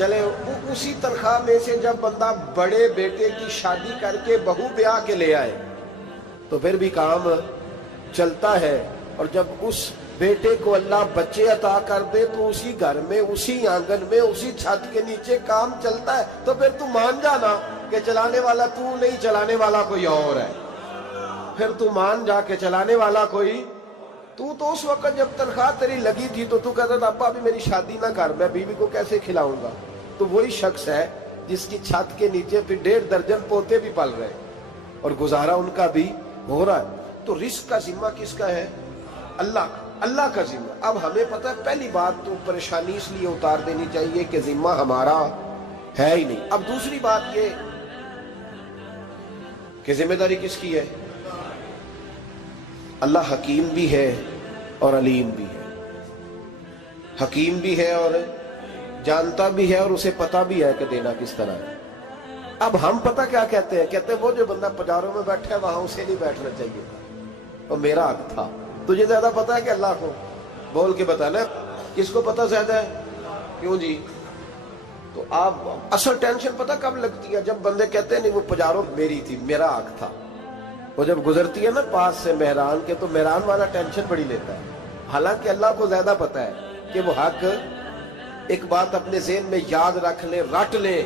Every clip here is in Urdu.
چلے اسی تنخواہ میں سے جب بندہ بڑے بیٹے کی شادی کر کے بہو بیاہ کے لے آئے تو پھر بھی کام چلتا ہے، اور جب اس بیٹے کو اللہ بچے عطا کر دے تو اسی گھر میں، اسی آنگن میں، اسی چھت کے نیچے کام چلتا ہے، تو پھر تو مان جانا کہ چلانے والا تو نہیں، چلانے والا کوئی اور ہے۔ پھر تو مان جا کے چلانے والا کوئی تو اس وقت جب تنخواہ تیری لگی تھی تو کہتا تھا ابا ابھی میری شادی نہ کر، میں بیوی کو کیسے کھلاؤں گا؟ تو وہی شخص ہے جس کی چھت کے نیچے پھر 1.5 درجن پوتے بھی پل رہے اور گزارا ان کا بھی ہو رہا ہے۔ تو رزق کا ذمہ کس کا ہے؟ اللہ کا، اللہ کا ذمہ۔ اب ہمیں پتہ ہے پہلی بات تو پریشانی اس لیے اتار دینی چاہیے کہ ذمہ ہمارا ہے ہی نہیں۔ اب دوسری بات یہ کہ ذمہ داری کس کی ہے؟ اللہ حکیم بھی ہے اور علیم بھی ہے، حکیم بھی ہے اور جانتا بھی ہے اور اسے پتا بھی ہے کہ دینا کس طرح ہے۔ اب ہم پتہ کیا کہتے ہیں؟ کہتے ہیں وہ جو بندہ پجاروں میں بیٹھا ہے وہاں اسے نہیں بیٹھنا چاہیے تھا، اور میرا حق تھا۔ تجھے زیادہ پتا ہے کہ اللہ کو؟ بول کے بتانا کس کو پتہ زیادہ ہے؟ کیوں جی؟ تو آپ اصل ٹینشن پتہ کب لگتی ہے؟ جب بندے کہتے ہیں نہیں وہ پجاروں میری تھی، میرا حق تھا۔ وہ جب گزرتی ہے نا پاس سے مہران کے تو مہران والا ٹینشن بڑی لیتا ہے، حالانکہ اللہ کو زیادہ پتا ہے کہ وہ حق۔ ایک بات اپنے ذہن میں یاد رکھ لیں، رٹ لیں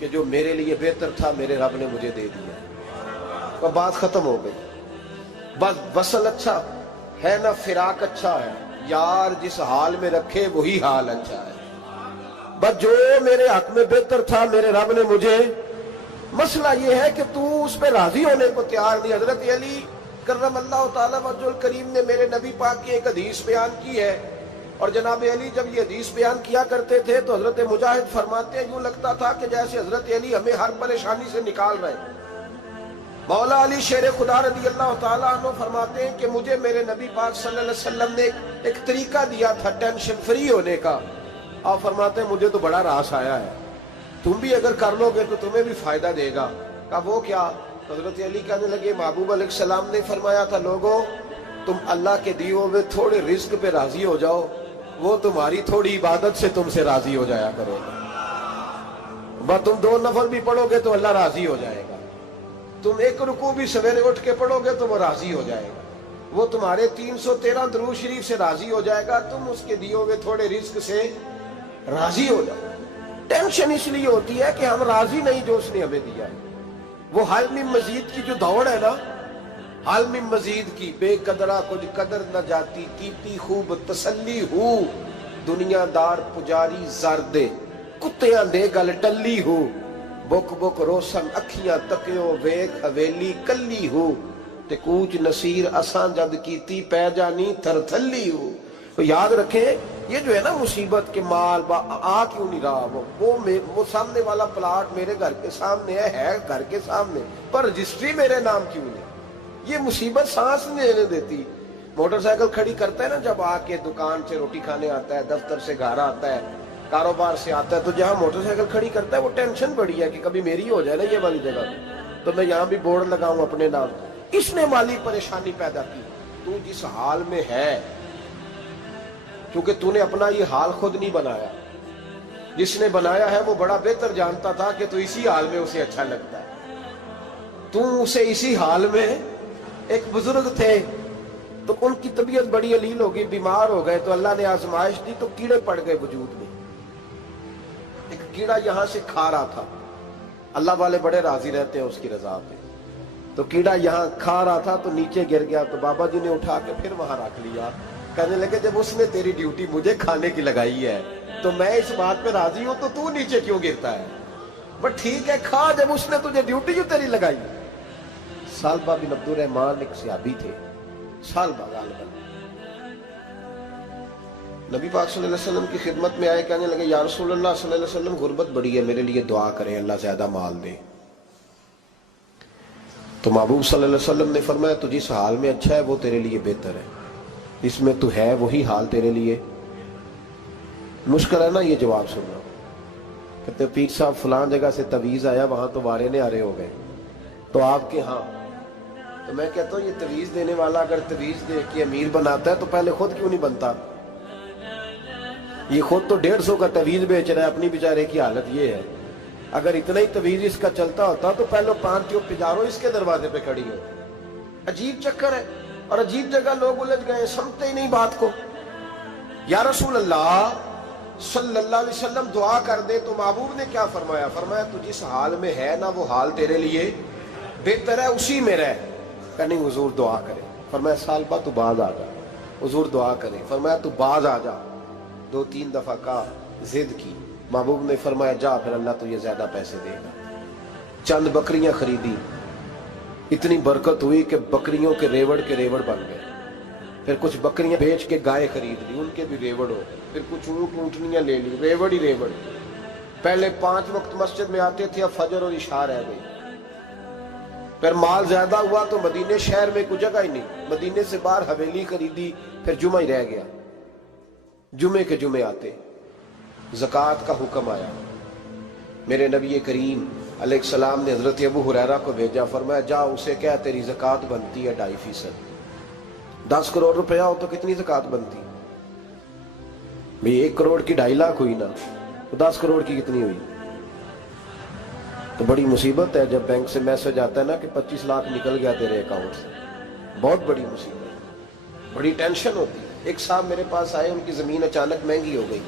کہ جو میرے لیے بہتر تھا میرے رب نے مجھے دے دیا، اور بات ختم ہو گئی۔ بس وصل اچھا ہے نہ فراق اچھا ہے، یار جس حال میں رکھے وہی حال اچھا ہے۔ بس جو میرے حق میں بہتر تھا میرے رب نے مجھے، مسئلہ یہ ہے کہ تو اس پہ راضی ہونے کو تیار نہیں۔ حضرت علی کرم اللہ تعالیٰ وجہ الکریم نے میرے نبی پاک کی ایک حدیث بیان کی ہے، اور جناب علی جب یہ حدیث بیان کیا کرتے تھے تو حضرت مجاہد فرماتے ہیں یوں لگتا تھا کہ جیسے حضرت علی ہمیں ہر پریشانی سے نکال رہے ہیں۔ مولا علی شیر خدا رضی اللہ تعالیٰ عنہ فرماتے ہیں کہ مجھے میرے نبی پاک صلی اللہ علیہ وسلم نے ایک طریقہ دیا تھا ٹینشن فری ہونے کا۔ آپ فرماتے ہیں مجھے تو بڑا راس آیا ہے، تم بھی اگر کر لو گے تو تمہیں بھی فائدہ دے گا۔ کہا وہ کیا؟ حضرت علی کہنے لگے محبوب علیہ السلام نے فرمایا تھا لوگوں تم اللہ کے دیے ہوئے تھوڑے رزق پہ راضی ہو جاؤ، وہ تمہاری تھوڑی عبادت سے تم سے راضی ہو جایا کرو گے۔ بس تم 2 نفل بھی پڑھو گے تو اللہ راضی ہو جائے گا، تم 1 رکوع بھی سویرے اٹھ کے پڑھو گے تو وہ راضی ہو جائے گا، وہ تمہارے 313 درود شریف سے راضی ہو جائے گا، تم اس کے دیے ہوئے تھوڑے رزق سے راضی ہو جاؤ۔ ٹینشن اس لیے ہوتی ہے کہ ہم راضی نہیں جو اس نے ہمیں دیا ہے۔ وہ حل میں مزید کی جو دوڑ ہے نا، حل میں مزید کی، بے قدرہ کچھ قدر نہ جاتی، کیتی خوب تسلی ہو، دنیا دار پجاری زردے، کتیاں دے گل ٹلی ہو، بک بک روشن اکھیاں تکیو ویک حویلی کلی ہو، تے کوچ نصیر اساں جد کیتی پہ جانی تھر تھلی ہو۔ تو یاد رکھیں یہ جو ہے نا مصیبت کے مال آ کیوں نہیں رہا، وہ سامنے والا پلاٹ میرے گھر کے سامنے ہے گھر کے سامنے، پر رجسٹری میرے نام کیوں نہیں؟ یہ مصیبت سانس نہیں لینے دیتی۔ موٹر سائیکل کھڑی کرتا ہے نا جب آ کے دکان سے روٹی کھانے آتا ہے، دفتر سے گھر آتا ہے، کاروبار سے آتا ہے، تو جہاں موٹر سائیکل کھڑی کرتا ہے وہ ٹینشن بڑی ہے کہ کبھی میری ہو جائے نا یہ والی جگہ، تو میں یہاں بھی بورڈ لگاؤں اپنے نام۔ اس نے مالی پریشانی پیدا کی۔ تو جس حال میں ہے، کیونکہ تو نے اپنا یہ حال خود نہیں بنایا، جس نے بنایا ہے وہ بڑا بہتر جانتا تھا کہ تو اسی حال میں اسے اچھا لگتا ہے۔ تو اسے اسی حال میں، ایک بزرگ تھے تو ان کی طبیعت بڑی علیل ہو گئی، بیمار ہو گئے، تو اللہ نے آزمائش دی تو کیڑے پڑ گئے وجود میں۔ ایک کیڑا یہاں سے کھا رہا تھا، اللہ والے بڑے راضی رہتے ہیں اس کی رضا پہ، تو کیڑا یہاں کھا رہا تھا تو نیچے گر گیا، تو بابا جی نے اٹھا کے پھر وہاں رکھ لیا، کہنے لگے جب اس نے تیری ڈیوٹی مجھے کھانے کی لگائی ہے تو میں اس بات پہ راضی ہوں، تو نیچے کیوں گرتا ہے؟ بس ٹھیک ہے کھا، جب اس نے تجھے ڈیوٹی جو تیری لگائی۔ سالبہ بن عبد الرحمن ایک صحابی تھے، سالبہ غالباً، نبی پاک صلی اللہ علیہ وسلم کی خدمت میں آئے، کہنے لگے یا رسول اللہ صلی اللہ علیہ وسلم غربت بڑی ہے، میرے لیے دعا کریں اللہ زیادہ مال دے۔ تو محبوب صلی اللہ علیہ وسلم نے فرمایا تو جس حال میں اچھا ہے وہ تیرے لیے بہتر ہے، اس میں تو ہے وہی حال تیرے لیے۔ مشکل ہے نا یہ جواب سننا؟ کہتے پیر صاحب فلان جگہ سے تویز آیا، وہاں تو وارے نے آرے ہو گئے، تو آپ کے ہاں؟ تو میں کہتا ہوں یہ تویز دینے والا اگر تویز دے کے امیر بناتا ہے تو پہلے خود کیوں نہیں بنتا؟ یہ خود تو 150 کا تویز بیچ رہا ہے، اپنی بیچارے کی حالت یہ ہے۔ اگر اتنا ہی تویز اس کا چلتا ہوتا تو پہلے 5 پجاروں اس کے دروازے پہ کھڑی ہو۔ عجیب چکر ہے اور عجیب جگہ لوگ الجھ گئے، سمجھتے ہی نہیں بات کو۔ یا رسول اللہ صلی اللہ علیہ وسلم دعا کر دے تو محبوب نے کیا فرمایا؟ فرمایا تو جس حال میں ہے نا وہ حال تیرے لیے بہتر ہے، اسی میں رہ۔ کہ نہیں حضور دعا کرے۔ فرمایا سال بعد تو باز آ جا۔ حضور دعا کرے۔ فرمایا تو باز آ جا۔ 2-3 دفعہ کا ضد کی، محبوب نے فرمایا جا پھر اللہ تجھے زیادہ پیسے دے گا۔ چند بکریاں خریدی، اتنی برکت ہوئی کہ بکریوں کے ریوڑ بن گئے۔ پھر کچھ بکریاں بیچ کے گائے خرید لی، ان کے بھی ریوڑ ہو۔ پھر کچھ اونٹ اونٹنیاں لے لی، ریوڑ ہی ریوڑ۔ پہلے 5 وقت مسجد میں آتے تھے، اب فجر اور عشاء رہ گئی۔ پھر مال زیادہ ہوا تو مدینے شہر میں کوئی جگہ ہی نہیں، مدینے سے باہر حویلی خریدی، پھر جمعہ ہی رہ گیا۔ جمعے کے جمعے آتے، زکوٰۃ کا حکم آیا۔ میرے نبی کریم علیہ السلام نے حضرت ابو ہریرہ کو بھیجا، فرمایا جا اسے کہہ تیری زکوٰۃ بنتی ہے 2.5%۔ 10 کروڑ روپیہ ہو تو کتنی زکوٰۃ بنتی؟ بھئی 1 کروڑ کی 2.5 لاکھ ہوئی نا، تو 10 کروڑ کی کتنی ہوئی؟ تو بڑی مصیبت ہے جب بینک سے میسج آتا ہے نا کہ 25 لاکھ نکل گیا تیرے اکاؤنٹ سے، بہت بڑی مصیبت، بڑی ٹینشن ہوتی ہے۔ ایک صاحب میرے پاس آئے، ان کی زمین اچانک مہنگی ہو گئی،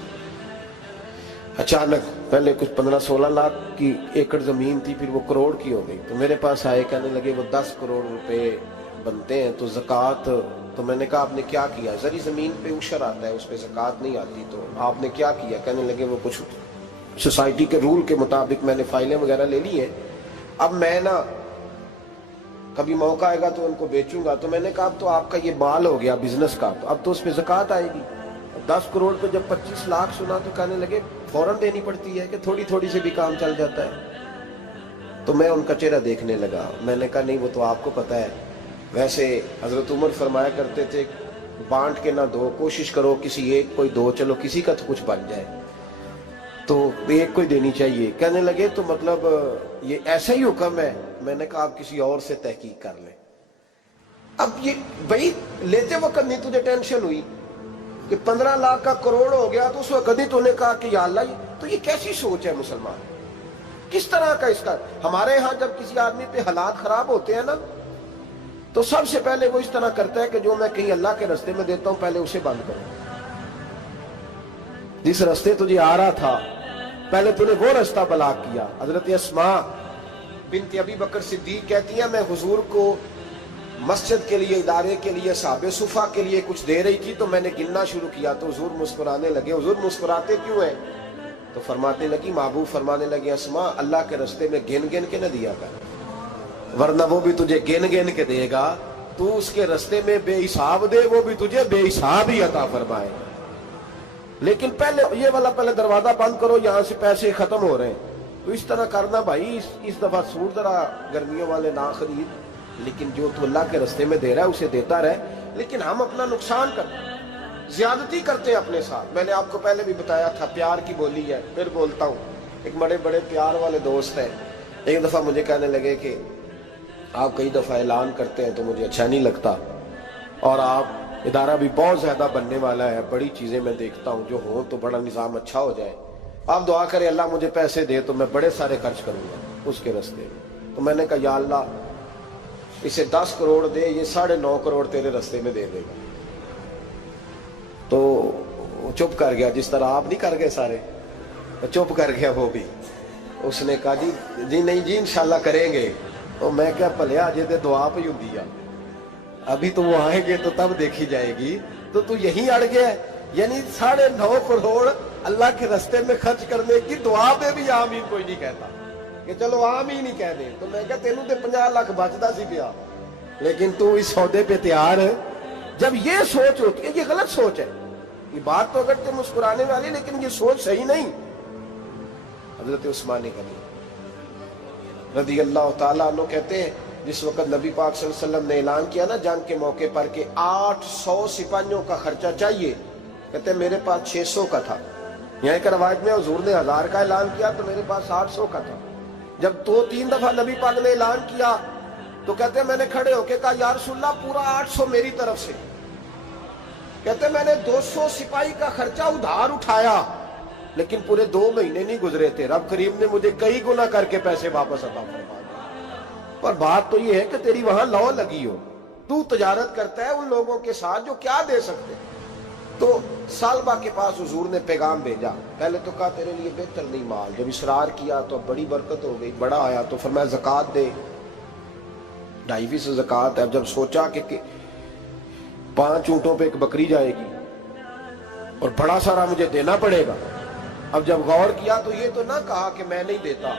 اچانک پہلے کچھ 15-16 لاکھ کی ایکڑ زمین تھی، پھر وہ کروڑ کی ہو گئی۔ تو میرے پاس آئے، کہنے لگے وہ 10 کروڑ روپے بنتے ہیں تو زکوٰۃ، تو میں نے کہا آپ نے کیا کیا؟ زری زمین پہ عشر آتا ہے، اس پہ زکوٰۃ نہیں آتی، تو آپ نے کیا کیا؟ کہنے لگے وہ کچھ سوسائٹی کے رول کے مطابق میں نے فائلیں وغیرہ لے لی ہیں، اب میں نا کبھی موقع آئے گا تو ان کو بیچوں گا۔ تو میں نے کہا اب تو آپ کا یہ مال ہو گیا بزنس کا، تو اب تو اس پہ زکوٰۃ آئے گی۔ 10 کروڑ پہ جب 25 لاکھ سنا تو کہنے لگے فوراً دینی پڑتی ہے کہ تھوڑی تھوڑی سے بھی کام چل جاتا ہے؟ تو میں ان کا چہرہ دیکھنے لگا، میں نے کہا نہیں وہ تو آپ کو پتہ ہے، ویسے حضرت عمر فرمایا کرتے تھے بانٹ کے نہ دو، کوشش کرو کسی ایک کوئی دو، چلو کسی کا تو کچھ بن جائے، تو ایک کوئی دینی چاہیے۔ کہنے لگے تو مطلب یہ ایسا ہی حکم ہے؟ میں نے کہا آپ کسی اور سے تحقیق کر لیں۔ اب یہ بھائی لیتے وقت نہیں تجھے ٹینشن ہوئی کہ 15 لاکھ کا کروڑ ہو گیا، تو اس وقت کبھی تو نے کہا کہ یا اللہ، تو یہ کیسی سوچ ہے مسلمان؟ کس طرح کا اس کا؟ ہمارے ہاں جب کسی آدمی پہ حالات خراب ہوتے ہیں نا تو سب سے پہلے وہ اس طرح کرتا ہے کہ جو میں کہیں اللہ کے رستے میں دیتا ہوں پہلے اسے بند کروں۔ جس رستے تجھے آ رہا تھا پہلے تو نے وہ رستہ بلاک کیا۔ حضرت اسماء بنت ابی بکر صدیق کہتی ہیں میں حضور کو مسجد کے لیے، ادارے کے لیے، صحابہ صفہ کے لیے کچھ دے رہی تھی، تو میں نے گننا شروع کیا تو حضور مسکرانے لگے۔ حضور مسکراتے کیوں ہیں؟ تو فرمانے لگی، محبوب فرمانے لگے اسماء اللہ کے رستے میں گن گن کے نہ دیا کر، ورنہ وہ بھی تجھے گن گن کے دے گا، تو اس کے رستے میں بے حساب دے، وہ بھی تجھے بے حساب ہی عطا فرمائے۔ لیکن پہلے یہ والا پہلے دروازہ بند کرو، یہاں سے پیسے ختم ہو رہے ہیں، تو اس طرح کرنا بھائی۔ اس دفعہ سوٹ ذرا گرمیوں والے نہ خرید، لیکن جو تو اللہ کے رستے میں دے رہا ہے اسے دیتا رہے۔ لیکن ہم اپنا نقصان کرتے ہیں، زیادتی کرتے ہیں اپنے ساتھ۔ میں نے آپ کو پہلے بھی بتایا تھا پیار کی بولی ہے، پھر بولتا ہوں۔ ایک بڑے بڑے پیار والے دوست ہیں، ایک دفعہ مجھے کہنے لگے کہ آپ کئی دفعہ اعلان کرتے ہیں تو مجھے اچھا نہیں لگتا، اور آپ ادارہ بھی بہت زیادہ بننے والا ہے، بڑی چیزیں میں دیکھتا ہوں جو ہوں تو بڑا نظام اچھا ہو جائے، آپ دعا کریں اللہ مجھے پیسے دے تو میں بڑے سارے خرچ کروں گا اس کے راستے میں۔ تو میں نے کہا یا اللہ اسے 10 کروڑ دے، یہ 9.5 کروڑ تیرے راستے میں دے دے گا۔ تو چپ کر گیا، جس طرح آپ نہیں کر گئے سارے، چپ کر گیا وہ بھی۔ اس نے کہا جی نہیں جی انشاءاللہ کریں گے۔ تو میں کیا پلیا جی دعا پہ ہوں دیا، ابھی تو وہ آئیں گے تو تب دیکھی جائے گی، تو یہیں اڑ گیا ہے۔ یعنی 9.5 کروڑ اللہ کے راستے میں خرچ کرنے کی دعا پہ بھی آمین کوئی نہیں کہتا کہ چلو آمین ہی کہہ دیں۔ تو میں کہا تینوں تے 50 لاکھ بچتا سی پیا، لیکن تو اس سودے پہ تیار ہے۔ جب یہ سوچ ہوتی ہے، یہ غلط سوچ ہے، یہ بات تو اگر مسکرانے والی، لیکن یہ سوچ صحیح نہیں۔ حضرت عثمان غنی رضی اللہ تعالیٰ عنہ کہتے ہیں جس وقت نبی پاک صلی اللہ علیہ وسلم نے اعلان کیا نا جنگ کے موقع پر کہ 800 سپاہیوں کا خرچہ چاہیے، کہتے ہیں میرے پاس 600 کا تھا۔ یہاں ایک روایت میں حضور نے 1000 کا اعلان کیا تو میرے پاس 800 کا تھا۔ جب 2-3 دفعہ نبی پاک نے اعلان کیا تو کہتے ہیں میں نے کھڑے ہو کے کہا یا رسول اللہ پورا 800 میری طرف سے۔ کہتے میں نے 200 سپاہی کا خرچہ ادھار اٹھایا لیکن پورے 2 مہینے نہیں گزرے تھے، رب کریم نے مجھے کئی گنا کر کے پیسے واپس عطا فرما دیے۔ پر بات تو یہ ہے کہ تیری وہاں لو لگی ہو، تو تجارت کرتا ہے ان لوگوں کے ساتھ جو کیا دے سکتے۔ تو سالبہ کے پاس حضور نے پیغام بھیجا، پہلے تو کہا تیرے لیے بہتر نہیں مال، جب اصرار کیا تو اب بڑی برکت ہو گئی، بڑا آیا تو فرمایا زکوٰۃ دے، 2.5% زکوٰۃ ہے۔ اب جب سوچا کہ 5 اونٹوں پہ ایک بکری جائے گی اور بڑا سارا مجھے دینا پڑے گا، اب جب غور کیا تو یہ تو نہ کہا کہ میں نہیں دیتا۔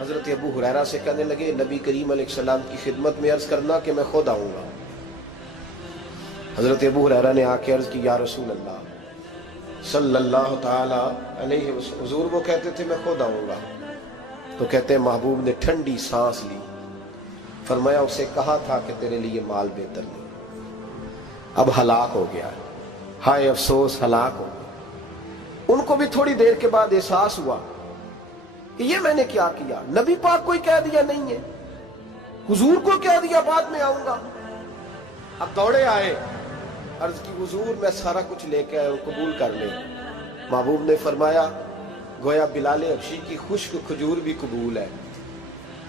حضرت ابو ہریرہ سے کہنے لگے نبی کریم علیہ السلام کی خدمت میں عرض کرنا کہ میں خود آؤں گا۔ حضرت ابو ہریرہ نے آ کے عرض کی یا رسول اللہ صلی اللہ تعالی علیہ وسلم، حضور وہ کہتے تھے میں خود آؤں گا، تو کہتے ہیں محبوب نے ٹھنڈی سانس لی، فرمایا اسے کہا تھا کہ تیرے لیے مال بہتر نہیں، اب ہلاک ہو گیا، ہائے افسوس ہلاک ہو گیا۔ ان کو بھی تھوڑی دیر کے بعد احساس ہوا کہ یہ میں نے کیا کیا، نبی پاک کو ہی کہہ دیا نہیں ہے، حضور کو کہہ دیا بعد میں آؤں گا۔ اب دوڑے آئے، عرض کی حضور میں سارا کچھ لے کے آیا ہوں، قبول کر لیں۔ محبوب نے فرمایا گویا بلال حبشی کی خشک کھجور بھی قبول ہے،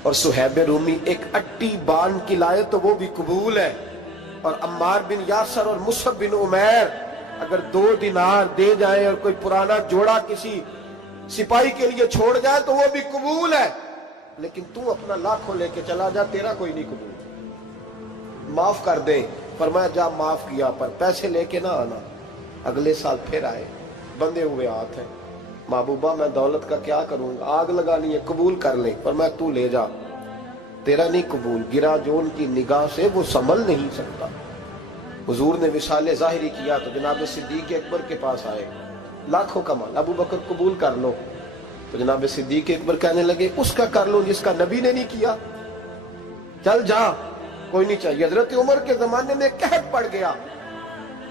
اور صہیب رومی ایک اٹی باندھ کی لائے تو وہ بھی قبول ہے، اور عمار بن یاسر اور مصعب بن عمیر اگر 2 دینار دے جائیں اور کوئی پرانا جوڑا کسی سپاہی کے لیے چھوڑ جائے تو وہ بھی قبول ہے، لیکن تو اپنا لاکھوں لے کے چلا جا، تیرا کوئی نہیں قبول، معاف کر دے۔ فرمایا جا معاف کیا، پر پیسے لے کے نہ آنا۔ اگلے سال پھر آئے، بندے ہوئے ہاتھ ہیں، محبوبہ میں دولت کا کیا کروں گا، آگ لگانی ہے، قبول کر لیں۔ فرمایا تو لے جا، تیرا نہیں قبول، گرا جو ان کی نگاہ سے وہ سنبھل نہیں سکتا۔ حضور نے وصال ظاہری کیا تو جناب صدیق اکبر کے پاس آئے، لاکھوں کا مال، ابو بکر قبول کر لو، تو جناب صدیق اکبر کہنے لگے اس کا کر لو جس کا نبی نے نہیں کیا، چل جا کوئی نہیں چاہیے۔ حضرت عمر کے زمانے میں قحط پڑ گیا،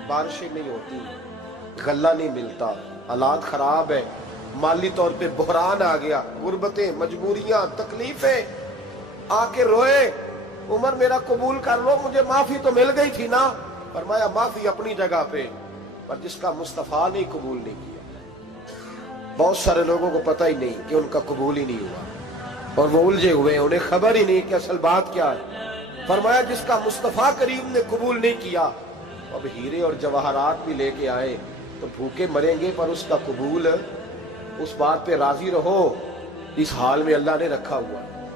بارشیں نہیں ہوتی، غلہ نہیں ملتا، حالات خراب ہے، مالی طور پہ بحران آ گیا، غربتیں، مجبوریاں، تکلیفیں، آ کے روئے، عمر میرا قبول کر لو، مجھے معافی تو مل گئی تھی نا۔ فرمایا معافی اپنی جگہ پہ، پر جس کا مصطفیٰ نے قبول نہیں کیا۔ بہت سارے لوگوں کو پتہ ہی نہیں کہ ان کا قبول ہی نہیں ہوا، اور وہ الجھے ہوئے ہیں، انہیں خبر ہی نہیں کہ اصل بات کیا ہے۔ فرمایا جس کا مصطفیٰ کریم نے قبول نہیں کیا، اب ہیرے اور جواہرات بھی لے کے آئے تو بھوکے مریں گے، پر اس کا قبول، اس بات پہ راضی رہو، اس حال میں اللہ نے رکھا ہوا ہے،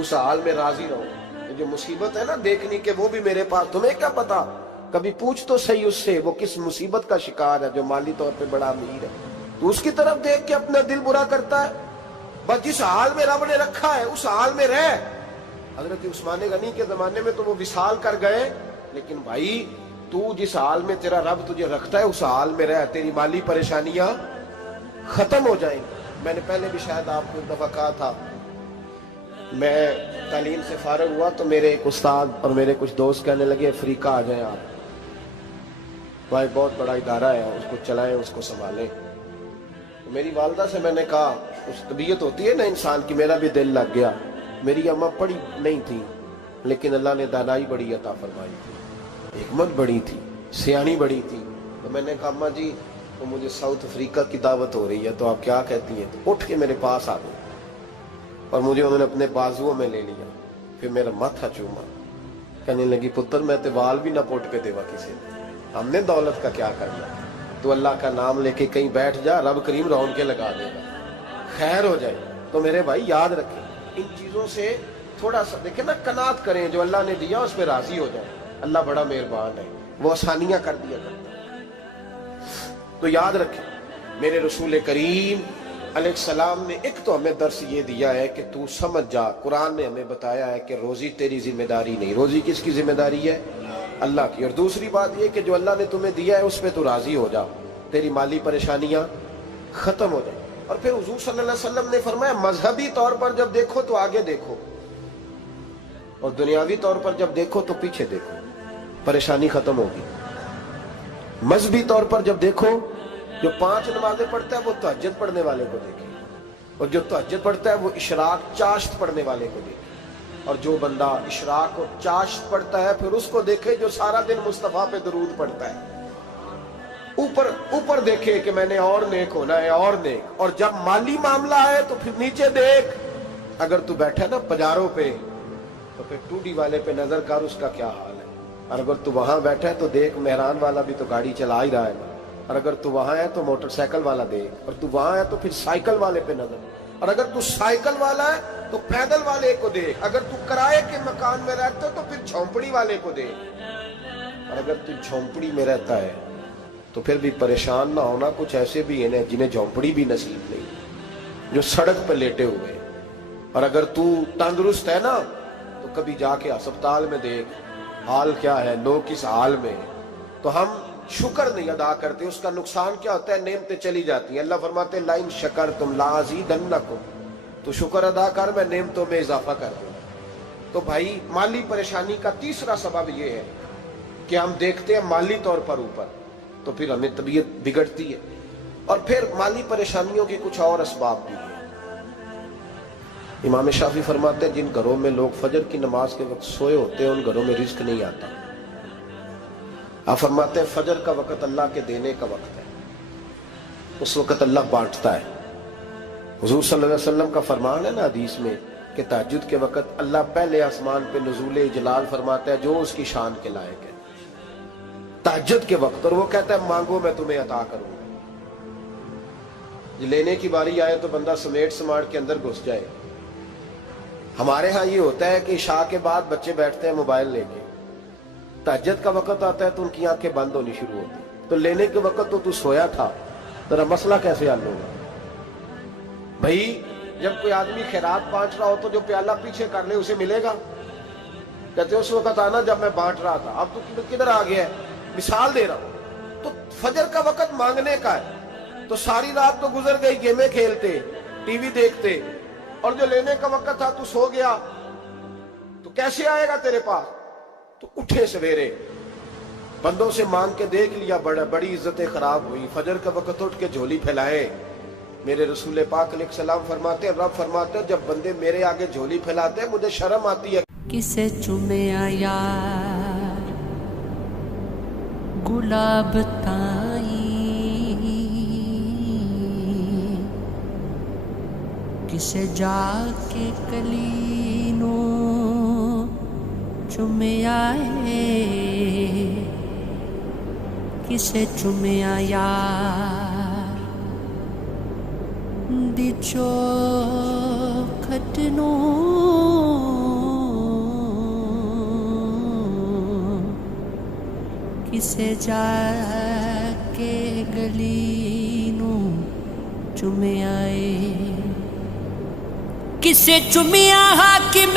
اس حال میں راضی رہو۔ یہ جو مصیبت ہے نا دیکھنی کہ وہ بھی میرے پاس، تمہیں کیا پتا، کبھی پوچھ تو صحیح اس سے وہ کس مصیبت کا شکار ہے، جو مالی طور پہ بڑا امیر ہے، تو اس کی طرف دیکھ کے اپنا دل برا کرتا ہے۔ بس جس حال میں رب نے رکھا ہے اس حال میں رہ۔ حضرت عثمان غنی کے زمانے میں تو وہ وصال کر گئے، لیکن بھائی تو جس حال میں تیرا رب تجھے رکھتا ہے اس حال میں رہ، تیری مالی پریشانیاں ختم ہو جائیں گی۔ میں نے پہلے بھی شاید آپ کو ایک دفعہ کہا تھا، میں تعلیم سے فارغ ہوا تو میرے ایک استاد اور میرے کچھ دوست کہنے لگے افریقہ آ جائیں آپ، وہاں بہت بڑا ادارہ ہے، اس کو چلائیں، اس کو سنبھالیں۔ میری والدہ سے میں نے کہا، اس طبیعت ہوتی ہے نا انسان کی، میرا بھی دل لگ گیا۔ میری اماں پڑھی نہیں تھی لیکن اللہ نے دانائی بڑی عطا فرمائی تھی، حکمت بڑی تھی، سیانی بڑی تھی۔ تو میں نے کہا اماں جی وہ مجھے ساؤتھ افریقہ کی دعوت ہو رہی ہے تو آپ کیا کہتی ہیں؟ تو اٹھ کے میرے پاس آ گئی اور مجھے انہوں نے اپنے بازوؤں میں لے لیا، پھر میرا ماتھا چوما، کہنے لگی پتر میں تے وال بھی نہ پوٹ کے دیوا کسی نے، ہم نے دولت کا کیا کرنا، تو اللہ کا نام لے کے کہیں بیٹھ جا، رب کریم رون کے لگا دے گا، خیر ہو جائے۔ تو میرے بھائی یاد رکھیں ان چیزوں سے تھوڑا سا دیکھیں نا، قناعت کریں، جو اللہ نے دیا اس پہ راضی ہو جائیں، اللہ بڑا مہربان ہے، وہ آسانیاں کر دیا کرتا ہے۔ تو یاد رکھیں میرے رسول کریم علیہ السلام نے ایک تو ہمیں درس یہ دیا ہے کہ تو سمجھ جا، قرآن نے ہمیں بتایا ہے کہ روزی تیری ذمہ داری نہیں، روزی کس کی ذمہ داری ہے؟ اللہ کی۔ اور دوسری بات یہ کہ جو اللہ نے تمہیں دیا ہے اس پہ تو راضی ہو جا، تیری مالی پریشانیاں ختم ہو جائیں۔ اور پھر حضور صلی اللہ علیہ وسلم نے فرمایا مذہبی طور پر جب دیکھو تو آگے دیکھو، اور دنیاوی طور پر جب دیکھو تو پیچھے دیکھو، پریشانی ختم ہوگی۔ مذہبی طور پر جب دیکھو، جو 5 نمازیں پڑھتا ہے وہ تہجد پڑھنے والے کو دیکھے، اور جو تہجد پڑھتا ہے وہ اشراق چاشت پڑھنے والے کو دیکھے، اور جو بندہ اشراق اور چاشت پڑھتا ہے پھر اس کو دیکھے جو سارا دن مصطفیٰ پہ درود پڑھتا ہے۔ اوپر اوپر دیکھے کہ میں نے اور نیک ہونا ہے اور نیک، اور جب مالی معاملہ ہے تو پھر نیچے دیکھ. اگر تو بیٹھا نا پجاروں پہ تو پھر ٹوڈی والے پہ نظر کر اس کا کیا حال ہے، اور اگر تو وہاں بیٹھا ہے تو دیکھ مہران والا بھی تو گاڑی چلا ہی رہا ہے، اور اگر تو وہاں ہے تو موٹر سائیکل والا دیکھ، اور تو وہاں ہے تو پھر سائیکل والے پہ نظر، اور اگر تو سائیکل والا ہے تو پیدل والے کو دیکھ، اگر تو کرائے کے مکان میں رہتا ہے تو پھر جھونپڑی والے کو دیکھ، اور اگر تو جھونپڑی میں رہتا ہے تو پھر بھی پریشان نہ ہونا. کچھ ایسے بھی ہیں جنہیں جھونپڑی بھی نصیب نہیں، جو سڑک پہ لیٹے ہوئے. اور اگر تو تندرست ہے نا تو کبھی جا کے ہسپتال میں دیکھ حال کیا ہے، لوگ کس حال میں ہیں. تو ہم شکر نہیں ادا کرتے، اس کا نقصان کیا ہوتا ہے، نعمتیں چلی جاتی ہیں. اللہ فرماتے ہیں لَإِن شَكَرْتُمْ لَأَزِيدَنَّكُمْ، تو شکر ادا کر میں نعمتوں میں اضافہ کر دوں. تو بھائی مالی پریشانی کا تیسرا سبب یہ ہے کہ ہم دیکھتے ہیں مالی طور پر اوپر، تو پھر ہمیں طبیعت بگڑتی ہے. اور پھر مالی پریشانیوں کے کچھ اور اسباب بھی ہیں. امام شافعی فرماتے ہیں جن گھروں میں لوگ فجر کی نماز کے وقت سوئے ہوتے ہیں ان گھروں میں رزق نہیں آتا. آپ فرماتے ہیں فجر کا وقت اللہ کے دینے کا وقت ہے، اس وقت اللہ بانٹتا ہے. حضور صلی اللہ علیہ وسلم کا فرمان ہے نا حدیث میں کہ تہجد کے وقت اللہ پہلے آسمان پہ نزول جلال فرماتا ہے جو اس کی شان کے لائق ہے تہجد کے وقت، اور وہ کہتا ہے مانگو میں تمہیں عطا کروں گا. لینے کی باری آئے تو بندہ سمیٹ سماٹ کے اندر گھس جائے. ہمارے ہاں یہ ہوتا ہے کہ عشاء کے بعد بچے بیٹھتے ہیں موبائل لے کے، تہجد کا وقت آتا ہے تو ان کی آنکھیں بند ہونی شروع ہوتی، تو لینے کے وقت تو سویا تھا، ذرا مسئلہ کیسے حل ہوگا؟ بھائی جب کوئی آدمی خیرات بانٹ رہا ہو تو جو پیالہ پیچھے کر لے اسے ملے گا؟ کہتے اس وقت آنا جب میں بانٹ رہا تھا، اب تو کدھر آ گیا ہے؟ مثال دے رہا ہوں. تو فجر کا وقت مانگنے کا ہے، تو ساری رات تو گزر گئی گیمیں کھیلتے ٹی وی دیکھتے، اور جو لینے کا وقت تھا تو سو گیا، تو کیسے آئے گا تیرے پاس؟ تو اٹھے سویرے بندوں سے مانگ کے دیکھ لیا، بڑی عزتیں خراب ہوئی. فجر کا وقت اٹھ کے جھولی پھیلائے. میرے رسول پاک علیہ السلام فرماتے ہیں، رب فرماتے ہیں جب بندے میرے آگے جھولی پھیلاتے ہیں مجھے شرم آتی ہے. کسے چومے یار گلاب تائیں، کسے جا کے کلی نو چومیا ہے، کسے چومیا یار دی چوکھٹ نو، کسے جا کے گلی نو چومیا ہے، کسے چومیا حاکم